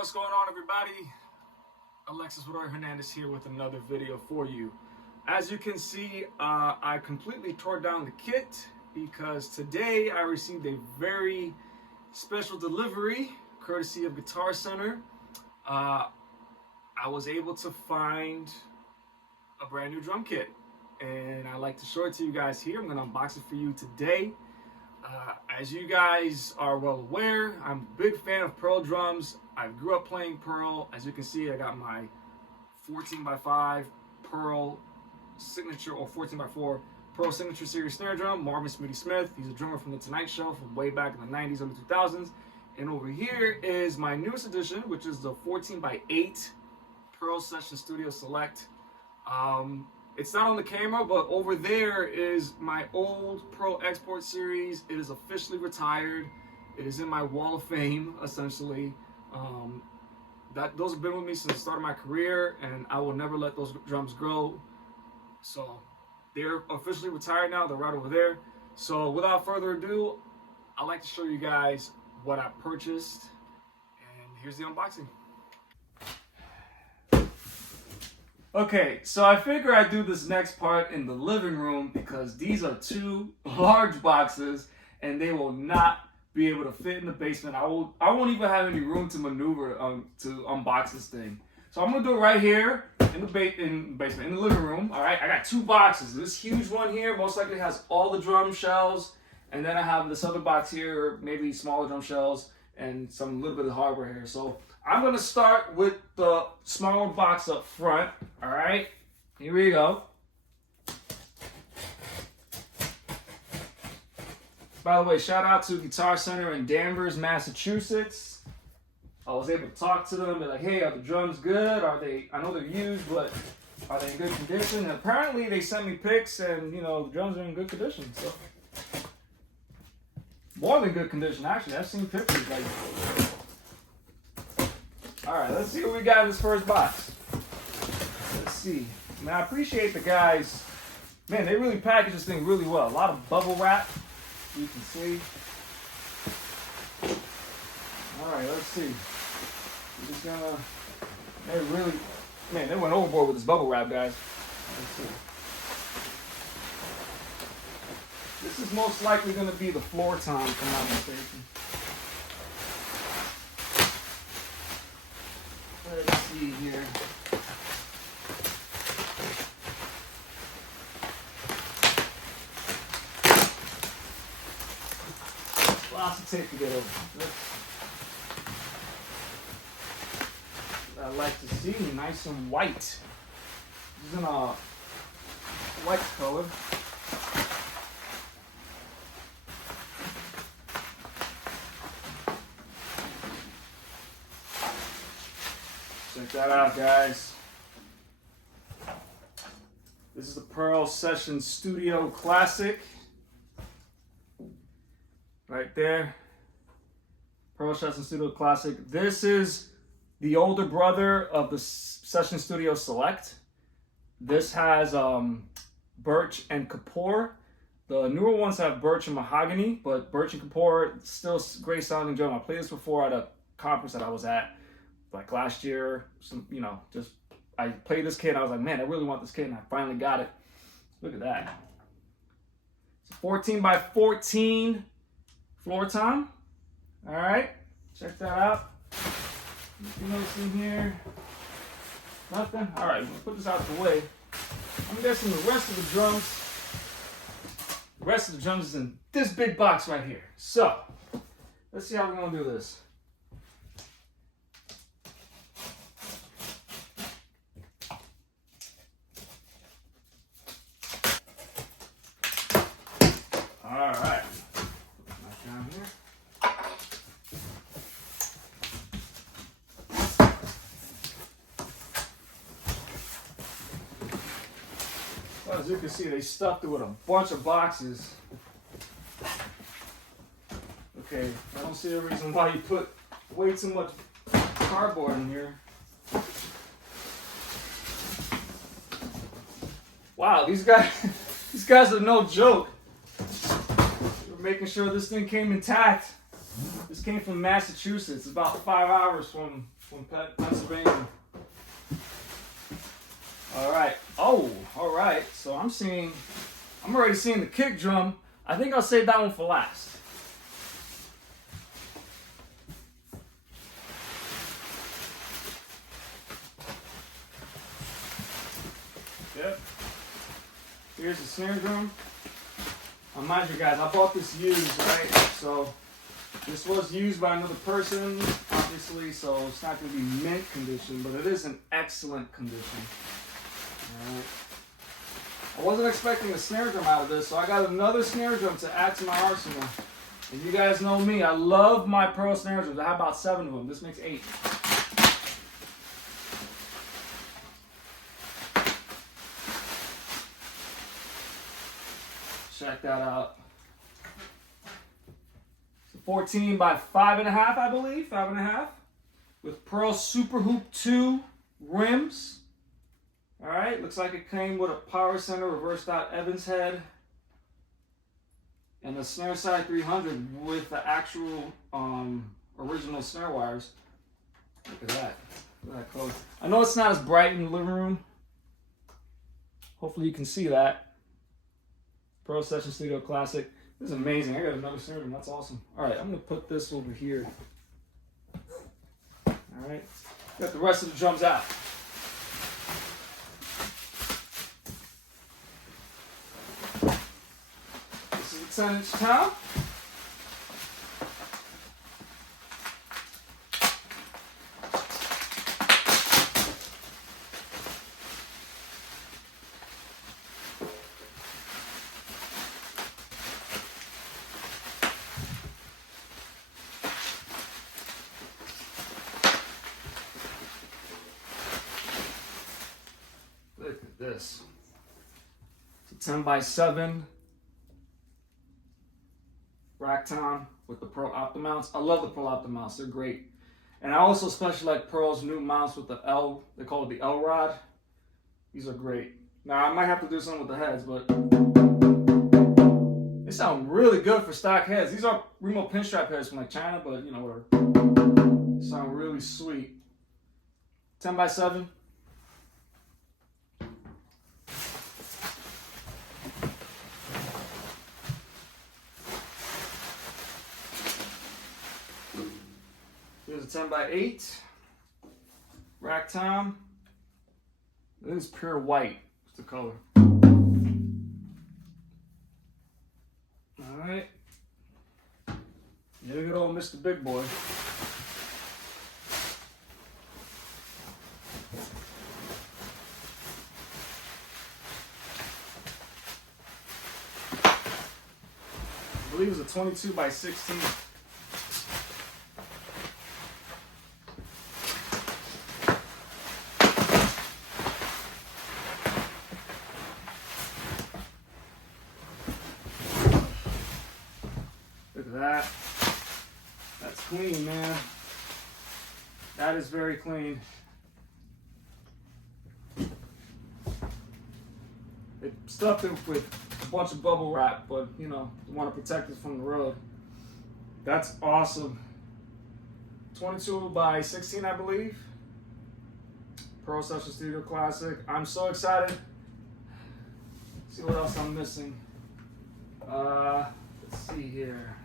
What's going on, everybody? Alexis Hernandez here with another video for you. As you can see, I completely tore down the kit because today I received a very special delivery courtesy of Guitar Center. I was able to find a brand new drum kit, and I'd like to show it to you guys here. I'm going to unbox it for you today. As you guys are well aware, I'm a big fan of Pearl drums. I grew up playing Pearl. As you can see, I got my 14x5 Pearl signature, or 14x4 Pearl signature series snare drum. Marvin Smitty Smith, he's a drummer from The Tonight Show from way back in the 90s, early 2000s. And over here is my newest edition, which is the 14x8 Pearl Session Studio Select. It's not on the camera, but over there is my old Pearl Export series. It is officially retired. It is in my wall of fame, essentially. Those have been with me since the start of my career, and I will never let those drums grow. So they're officially retired now. They're right over there. So without further ado, I'd like to show you guys what I purchased, and here's the unboxing. Okay, so I figure I'd do this next part in the living room because these are two large boxes and they will not be able to fit in the basement. I won't even have any room to maneuver to unbox this thing. So I'm gonna do it right here in the basement, in the living room. All right, I got two boxes. This huge one here most likely has all the drum shells, and then I have this other box here, maybe smaller drum shells and some little bit of hardware here. So I'm gonna start with the smaller box up front. All right, here we go. By the way, shout out to Guitar Center in Danvers, Massachusetts. I was able to talk to them. They're like, hey, are the drums good? I know they're used, but are they in good condition? And apparently they sent me pics, and you know, the drums are in good condition. So more than good condition, actually. I've seen pictures like. All right, let's see what we got in this first box. Let's see. Man, I appreciate the guys. Man, they really package this thing really well. A lot of bubble wrap, you can see. All right, let's see. We're just gonna. They really, man, they went overboard with this bubble wrap, guys. Let's see. This is most likely gonna be the floor tom, if I'm not mistaken. Let's see here. Lots of tape to get over. I like to see nice and white. This is in a white color. Check that out, guys. This is the Pearl Session Studio Classic. Right there. Pearl Session Studio Classic. This is the older brother of the Session Studio Select. This has birch and kapor. The newer ones have birch and mahogany, but birch and kapor, still great sounding drum. I played this before at a conference that I was at, like last year. I played this kit. I was like, man, I really want this kit, and I finally got it. Look at that. It's a 14x14 floor tom. All right, check that out. Anything else in here? Nothing. All right, I'm gonna put this out of the way. I'm guessing the rest of the drums is in this big box right here. So let's see how we're gonna do this. All right. Put down here. Well, as you can see, they stuffed it with a bunch of boxes. Okay, I don't see a reason why you put way too much cardboard in here. Wow, these guys are no joke. We're making sure this thing came intact. This came from Massachusetts. It's about 5 hours from Pennsylvania. All right. Oh, all right. So I'm already seeing the kick drum. I think I'll save that one for last. Yep. Here's the snare drum. Mind you guys, I bought this used, right? So this was used by another person, obviously, so it's not going to be mint condition, but it is in excellent condition. All right. I wasn't expecting a snare drum out of this, so I got another snare drum to add to my arsenal. And you guys know me, I love my Pearl snare drums. I have about 7 of them. This makes 8. Check that out. It's a 14 by 5.5, I believe, 5.5, with Pearl Super Hoop 2 rims. All right, looks like it came with a power center, reversed out Evans head, and a snare side 300 with the actual original snare wires. Look at that. Look at that color. I know it's not as bright in the living room. Hopefully you can see that. Pearl Session Studio Classic. This is amazing. I got another snare drum. That's awesome. All right, I'm going to put this over here. All right. Got the rest of the drums out. This is the 10-inch tom. Look at this. It's a 10 by 7 rack tom with the Pearl Opti-mounts. I love the Pearl Opti-mounts. They're great. And I also especially like Pearl's new mounts with the L. They call it the L rod. These are great. Now I might have to do something with the heads, but they sound really good for stock heads. These are remote pinstripe heads from like China, but you know, whatever. They sound really sweet. 10 by 7. Here's a 10 by 8 rack tom. This is pure white. What's the color? All right. Here we go, Mr. Big Boy. I believe it was a 22 by 16. Look at that. That's clean, man. That is very clean. They stuffed it with a bunch of bubble wrap, but you know, you want to protect it from the road. That's awesome. 22 by 16, I believe. Pearl Session Studio Classic. I'm so excited. Let's see what else I'm missing. Let's see here.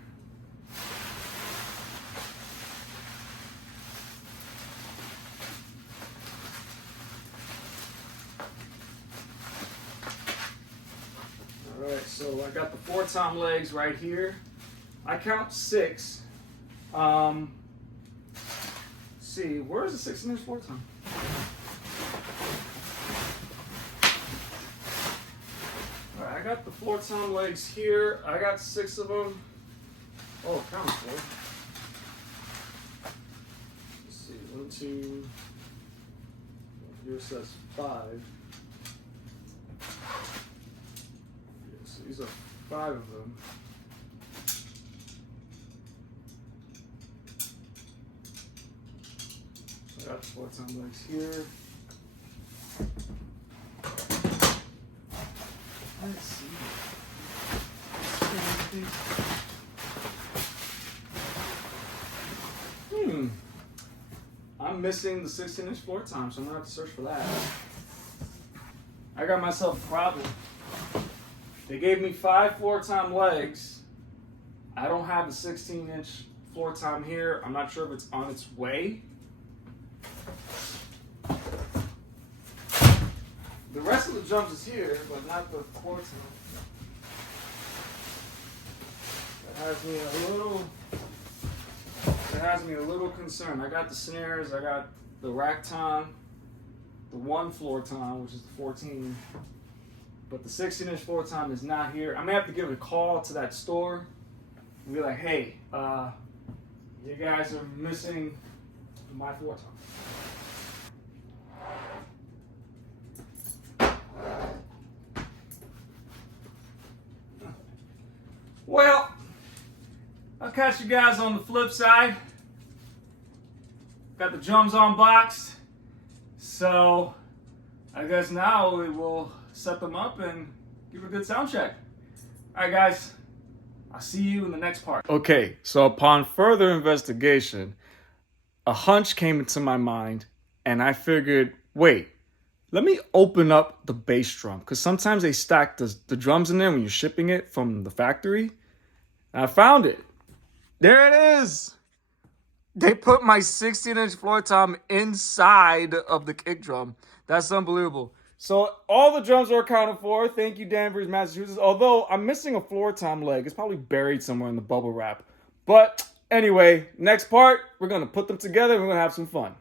Alright, so I got the 4 tom legs right here. I count 6. Let's see, where's the 16-inch 4 tom? Alright, I got the 4 tom legs here. I got 6 of them. Oh, count 4. Let's see, 1, 2. Here says 5. So these are 5 of them. So I got the 4 tom legs here. Let's see. I'm missing the 16-inch floor tom, so I'm gonna have to search for that. I got myself a problem. They gave me 5 floor tom legs. I don't have the 16-inch floor tom here. I'm not sure if it's on its way. The rest of the drums is here, but not the floor tom. That has me a little concerned. I got the snares, I got the rack tom, the 1 floor tom, which is the 14, but the 16-inch floor tom is not here. I may have to give a call to that store and be like, hey, you guys are missing my floor tom. Well, I'll catch you guys on the flip side. Got the drums unboxed, so I guess now we will set them up and give a good sound check. All right, guys, I'll see you in the next part. Okay, so upon further investigation, a hunch came into my mind, and I figured, wait, let me open up the bass drum, because sometimes they stack the drums in there when you're shipping it from the factory. And I found it. There it is. They put my 16-inch floor tom inside of the kick drum. That's unbelievable. So all the drums are accounted for. Thank you, Danvers, Massachusetts. Although I'm missing a floor tom leg. It's probably buried somewhere in the bubble wrap. But anyway, next part, we're going to put them together and we're going to have some fun.